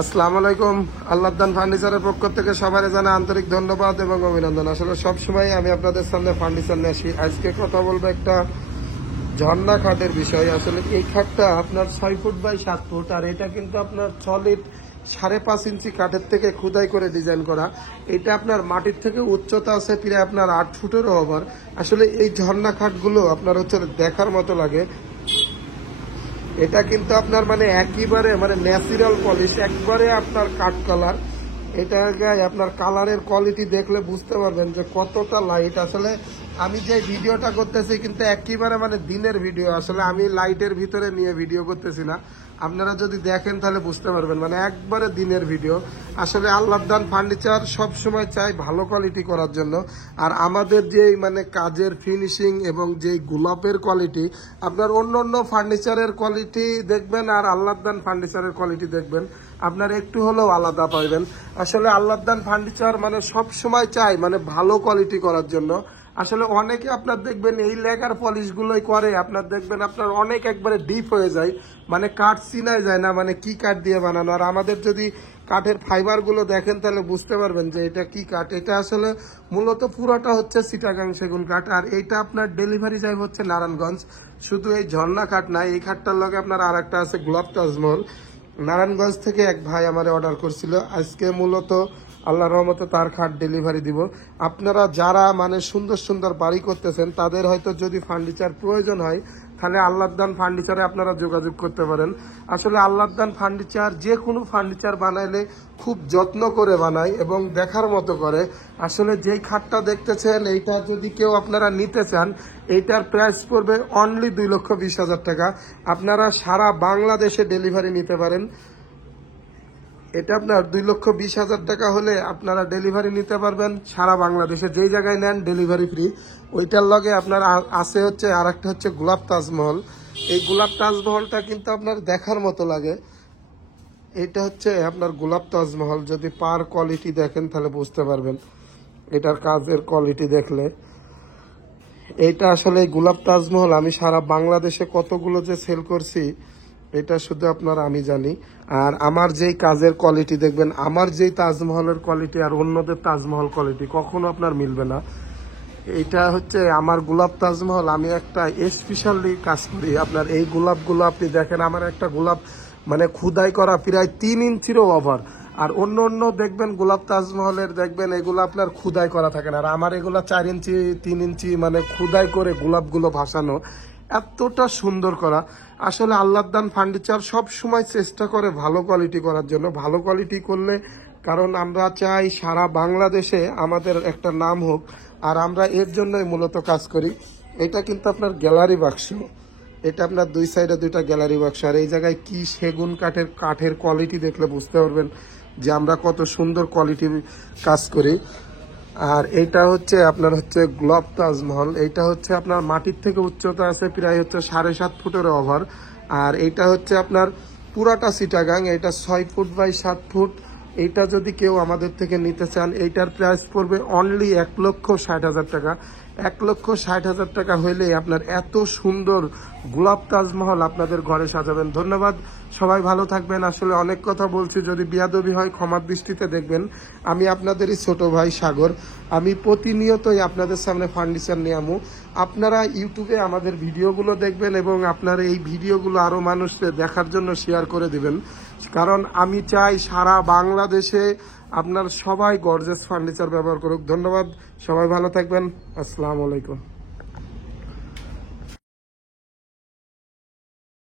আসসালামু আলাইকুম। আল্লাহদান ফার্নিচারের পক্ষ থেকে সবাই জানাই আন্তরিক ধন্যবাদ এবং অভিনন্দন। আসলে সবসময় আমি আপনাদের সামনে ফার্নিচার নিয়ে আসি। আজকে কথা বলবো একটা ঝর্ণা খাটের বিষয়। আসলে এই খাটটা আপনার 6 ফুট বাই 7 ফুট, আর এটা কিন্তু আপনার সলিড 5.5 ইঞ্চি কাঠের থেকে খোদাই করে ডিজাইন করা। এটা আপনার মাটির থেকে উচ্চতা আছে প্রায় আপনার 8 ফুটেরও ওভার। আসলে এই ঝর্ণা খাটগুলো আপনার হচ্ছে দেখার মতো লাগে। এটা কিন্তু আপনার মানে একেবারে মানে ন্যাচারাল পলিশ, একবারে আপনার কাঠ কালার। এটা আপনার কালারের কোয়ালিটি দেখলে বুঝতে পারবেন যে কতটা লাইট। আসলে আমি যে ভিডিওটা করতেছি কিন্তু একেবারে মানে দিনের ভিডিও। আসলে আমি লাইটের ভিতরে নিয়ে ভিডিও করতেছি না, আপনারা যদি দেখেন তাহলে বুঝতে পারবেন মানে একবারে দিনের ভিডিও। আসলে আল্লাহদান ফার্নিচার সব সময় চাই ভালো কোয়ালিটি করার জন্য। আর আমাদের যে মানে কাজের ফিনিশিং এবং যে গোলাপের কোয়ালিটি, আপনার অন্য অন্য ফার্নিচারের কোয়ালিটি দেখবেন আর আল্লাহদান ফার্নিচারের কোয়ালিটি দেখবেন, আপনার একটু হলেও আলাদা পাইবেন। আসলে আল্লাহদান ফার্নিচার মানে সব সময় চাই মানে ভালো কোয়ালিটি করার জন্য। আসলে অনেকে আপনার দেখবেন এই লেগার পলিশ গুলোই করে, আপনার দেখবেন আপনার অনেক একবারে ডিপ হয়ে যায়, মানে কাঠ চিনাই যায় না মানে কি কাঠ দিয়ে বানানো। আর আমাদের যদি কাঠের ফাইবার গুলো দেখেন তাহলে বুঝতে পারবেন যে এটা কি কাঠ। এটা আসলে মূলত পুরোটা হচ্ছে চিটাগাং সেগুন কাঠ, আর এইটা আপনার ডেলিভারি যায় হচ্ছে নারায়ণগঞ্জ। শুধু এই ঝর্ণা কাঠ না, এই খাটটার লগে আপনার আর একটা আছে গোলাপ তাজমহল। নারায়ণগঞ্জ থেকে এক ভাই আমার অর্ডার করছিল, আজকে মূলত আল্লাহ রহমতে তার খাট ডেলিভারি দিব। আপনারা যারা মানে সুন্দর সুন্দর বাড়ি করতেছেন তাদের হয়তো যদি ফার্নিচার প্রয়োজন হয় তাহলে আল্লাহদান ফার্নিচারে আপনারা যোগাযোগ করতে পারেন। আসলে আল্লাহদান ফার্নিচার যে কোনো ফার্নিচার বানাইলে খুব যত্ন করে বানায় এবং দেখার মতো করে। আসলে যেই খাটটা দেখতেছেন এইটা যদি কেউ আপনারা নিতে চান, এইটার প্রাইস পড়বে অনলি 2,20,000 টাকা। আপনারা সারা বাংলাদেশে ডেলিভারি নিতে পারেন। এটা আপনার 2,20,000 টাকা হলে আপনারা ডেলিভারি নিতে পারবেন সারা বাংলাদেশে, যেই জায়গায় নেন ডেলিভারি ফ্রি। ওইটার লগে আপনার আছে হচ্ছে আর একটা হচ্ছে গোলাপ তাজমহল। এই গোলাপ তাজমহলটা কিন্তু আপনার দেখার মতো লাগে। এটা হচ্ছে আপনার গোলাপ তাজমহল, যদি পার কোয়ালিটি দেখেন তাহলে বুঝতে পারবেন এটার কাজের কোয়ালিটি দেখলে। এইটা আসলে গোলাপ তাজমহল আমি সারা বাংলাদেশে কতগুলো যে সেল করছি এটা শুধু আপনার আমি জানি। আর আমার যেই কাজের কোয়ালিটি দেখবেন, আমার যেই তাজমহলের কোয়ালিটি আর অন্যদের তাজমহল কোয়ালিটি কখনো আপনার মিলবে না। এটা হচ্ছে আমার গোলাপ তাজমহল, আমি একটা স্পেশালি কাজ করি। আপনার এই গোলাপগুলো আপনি দেখেন, আমার একটা গোলাপ মানে খুদাই করা প্রায় 3 ইঞ্চিরও ওভার। আর অন্য অন্য দেখবেন গোলাপ তাজমহলের দেখবেন এগুলো আপনার খুদাই করা থাকে না, আর আমার এগুলা 4 ইঞ্চি 3 ইঞ্চি মানে খুদাই করে গোলাপগুলো ভাসানো, এতটা সুন্দর করা। আসলে আল্লাহদান ফার্নিচার সব সময় চেষ্টা করে ভালো কোয়ালিটি করার জন্য, ভালো কোয়ালিটি করলে কারণ আমরা চাই সারা বাংলাদেশে আমাদের একটা নাম হোক, আর আমরা এর জন্যই মূলত কাজ করি। এটা কিন্তু আপনার গ্যালারি বাক্স, এটা আপনার দুই সাইডে দুইটা গ্যালারি বাক্স, আর এই জায়গায় কি সেগুন কাঠের কোয়ালিটি দেখলে বুঝতে পারবেন যে আমরা কত সুন্দর কোয়ালিটি কাজ করি। আর এইটা হচ্ছে আপনার হচ্ছে গোলাপ তাজমহল, এইটা হচ্ছে আপনার মাটির থেকে উচ্চতা আছে প্রায় হচ্ছে 7.5 ফুটের ওভার। আর এইটা হচ্ছে আপনার পুরাটা চিটাগাং, এটা 6 ফুট বাই 7 ফুট। এইটা যদি কেউ আমাদের থেকে নিতে চান এইটার প্রাইস পড়বে অনলি 1,60,000 টাকা। 1,60,000 টাকা হইলে আপনার এত সুন্দর গোলাপ তাজমহল আপনাদের ঘরে সাজাবেন। ধন্যবাদ, সবাই ভালো থাকবেন। আসলে অনেক কথা বলছি, যদি বিয়াদবি হয় ক্ষমার দৃষ্টিতে দেখবেন। আমি আপনাদেরই ছোট ভাই সাগর, আমি প্রতিনিয়তই আপনাদের সামনে ফার্নিচার নিয়ে আমু। আপনারা ইউটিউবে আমাদের ভিডিওগুলো দেখবেন এবং আপনার এই ভিডিওগুলো আরো মানুষকে দেখার জন্য শেয়ার করে দিবেন, কারণ আমি চাই সারা বাংলাদেশে আপনার সবাই গর্জিয়াস ফার্নিচার ব্যবহার করুক। ধন্যবাদ, সবাই ভালো থাকবেন। আসসালামু আলাইকুম।